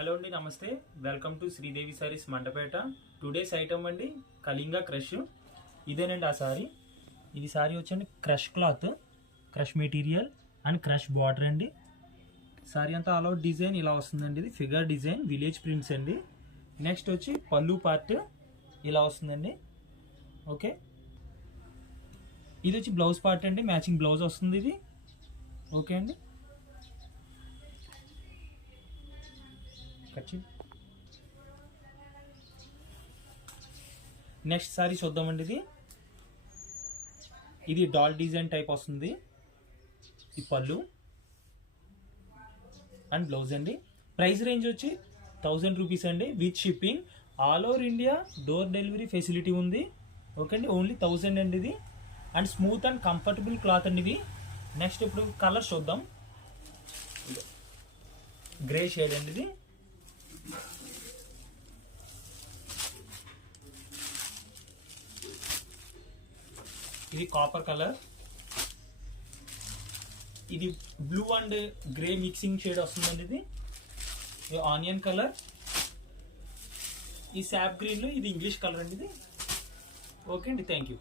Hello అండి, నమస్తే. Welcome to Sridevi saris Mandapeta. Today's item అండి కళింగా క్రష్. ఇదేనండి ఆ సారీ. ఇది సారీ వచ్చండి crush cloth, crush material and crush border అండి. సారీ అంతా ఆల్ అవుట్ డిజైన్ ఇలా వస్తుందండి. ఇది ఫిగర్ డిజైన్, విలేజ్ ప్రింట్స్ అండి. నెక్స్ట్ వచ్చి పళ్ళు పార్ట్ ఇలా వస్తుందండి. ఓకే, ఇది వచ్చి బ్లౌజ్ పార్ట్ అండి. మ్యాచింగ్ బ్లౌజ్ వస్తుంది ఇది. ఓకే అండి, నెక్స్ట్ సారీ చూద్దామండి. ఇది డాల్ డిజైన్ టైప్ వస్తుంది. ఈ పళ్ళు అండ్ బ్లౌజ్ అండి. ప్రైస్ రేంజ్ వచ్చి 1000 రూపీస్ అండి with shipping. All over India door delivery facility ఉంది. ఓకే అండి, ఓన్లీ 1000 అండి ఇది. And smooth and comfortable cloth అండి ఇది. నెక్స్ట్ ఇప్పుడు కలర్ చూద్దాం. గ్రే షేడ్ అండి ఇది. ఇది కాపర్ కలర్. ఇది blue and grey mixing shade వస్తుందండి. ఇది ఆనియన్ కలర్. ఈ శాప్ గ్రీన్ లో ఇది ఇంగ్లీష్ కలర్ అండి ఇది. ఓకే అండి, థ్యాంక్ యూ.